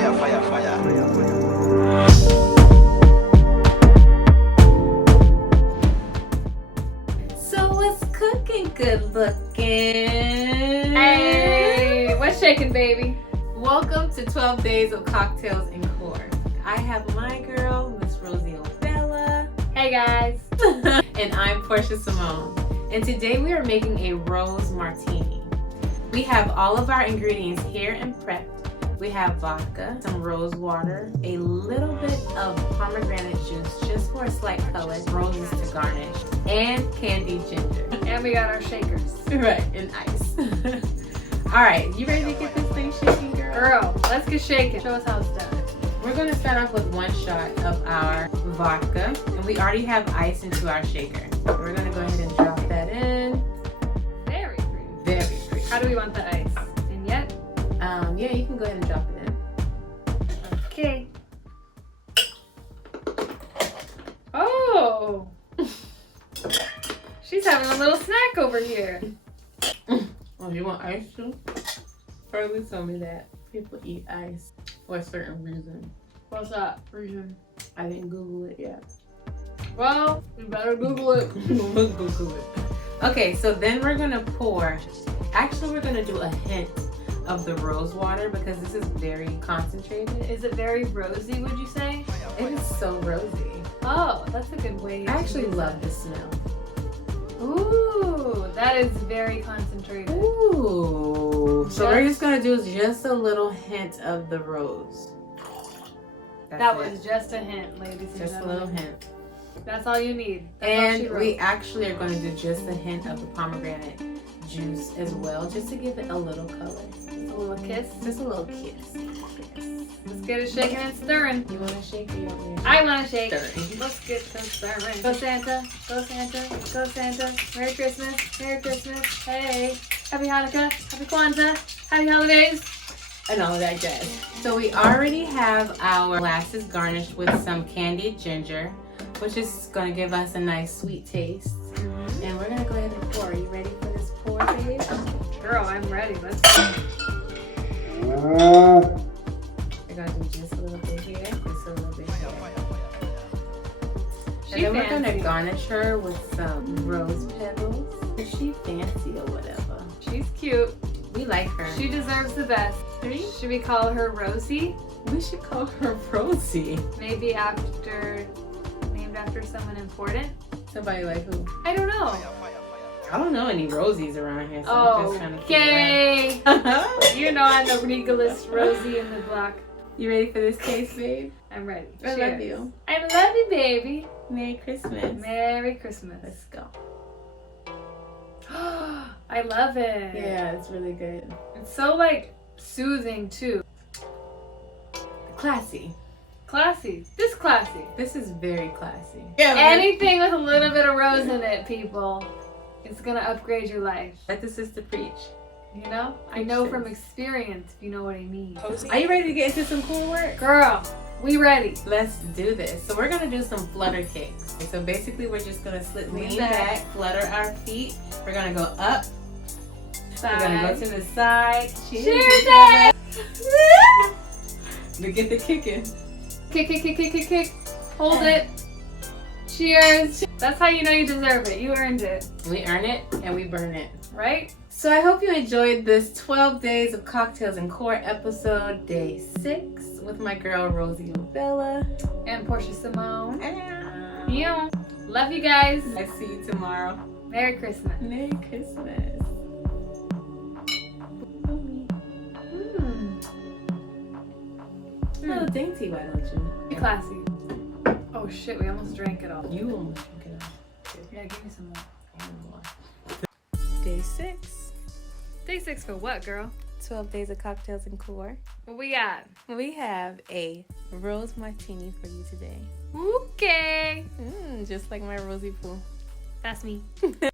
fire, fire, fire. So what's cooking, good looking? Hey, what's shaking, baby? Welcome to 12 Days of Cocktails and Core. I have my girl, Miss Rosie Bella. Hey, guys. And I'm Portia Simone. And today we are making a Rose Martini. We have all of our ingredients here and prepped. We have vodka, some rose water, a little bit of pomegranate juice just for a slight color, roses to garnish, and candied ginger. And we got our shakers. Right, and ice. All right, you ready to get this thing shaking, girl? Girl, let's get shaking. Show us how it's done. We're going to start off with 1 shot of our vodka, and we already have ice into our shaker. We're going to go ahead and drop that in. Very pretty. Very pretty. How do we want the ice? In yet? Yeah, you can go ahead and drop it in. Okay. Oh! She's having a little snack over here. Oh, you want ice too? Probably told me that people eat ice for a certain reason. What's that reason? I didn't Google it yet. Well, we better Google it. Let's Google it. Okay, so then we're gonna pour. Actually, we're gonna do a hint of the rose water because this is very concentrated. Is it very rosy, would you say? It is so rosy. Oh, that's a good way. I actually use love it. the smell. Ooh, that is very concentrated. Ooh. So we're just gonna do just a little hint of the rose. That's That it. was just a hint, ladies and Just a gentlemen. little hint. That's all you need. That's all she And wrote. we actually are going to do just a hint of the pomegranate juice as well, just to give it a little color. Just a little kiss. Just a little kiss. Let's get it shaking and stirring. You want to shake or you want me to shake? I want to shake. Stirring. Let's get to stirring. Go Santa, go Santa, go Santa. Merry Christmas, Merry Christmas. Hey, Happy Hanukkah, Happy Kwanzaa, Happy Holidays. And all of that jazz. So we already have our glasses garnished with some candied ginger, which is going to give us a nice sweet taste. And we're going to go ahead and pour. Are you ready for this pour, babe? Girl, I'm ready. Let's go. We're going to do just a little bit here, just a little bit here. And She then we're going to fancy. garnish her with some rose petals. Is she fancy or whatever? She's cute. We like her. She deserves the best. Should we call her Rosie? We should call her Rosie. Maybe named after someone important? Somebody like who? I don't know. I don't know any Rosies around here, so I'm just trying to figure Okay. it out. You know I'm the regalist Rosie in the block. You ready for this case, babe? I'm ready. I love Cheers. you. I love you, baby. Merry Christmas. Merry Christmas. Let's go. I love it. Yeah, it's really good. It's so like soothing too. Classy. Classy. This classy. This is very classy. Anything with a little bit of rose in it, people, it's gonna upgrade your life. Let the sister preach. You know? I know from experience, if you know what I mean. Are you ready to get into some cool work? Girl, we ready. Let's do this. So we're gonna do some flutter kicks. So basically we're just gonna lean back, flutter our feet. We're gonna go up. We're gonna go to the side. Cheers it! To get the kicking. Kick, kick, kick, kick, kick, kick. Hold it. Cheers. That's how you know you deserve it. You earned it. We earn it and we burn it. Right? So I hope you enjoyed this 12 Days of Cocktails and Core episode, day 6, with my girl Rosie Bella. And Portia Simone. Ah. You. Love you guys. I see you tomorrow. Merry Christmas. Merry Christmas. A little dainty, why don't you? Be classy. Oh shit, we almost drank it all. You almost drink it up. Yeah, give me some more. Day 6. Day 6 for what, girl? 12 Days of Cocktails and Core. What we got? We have a Rose Martini for you today. Okay. Just like my Rosie Poo. That's me.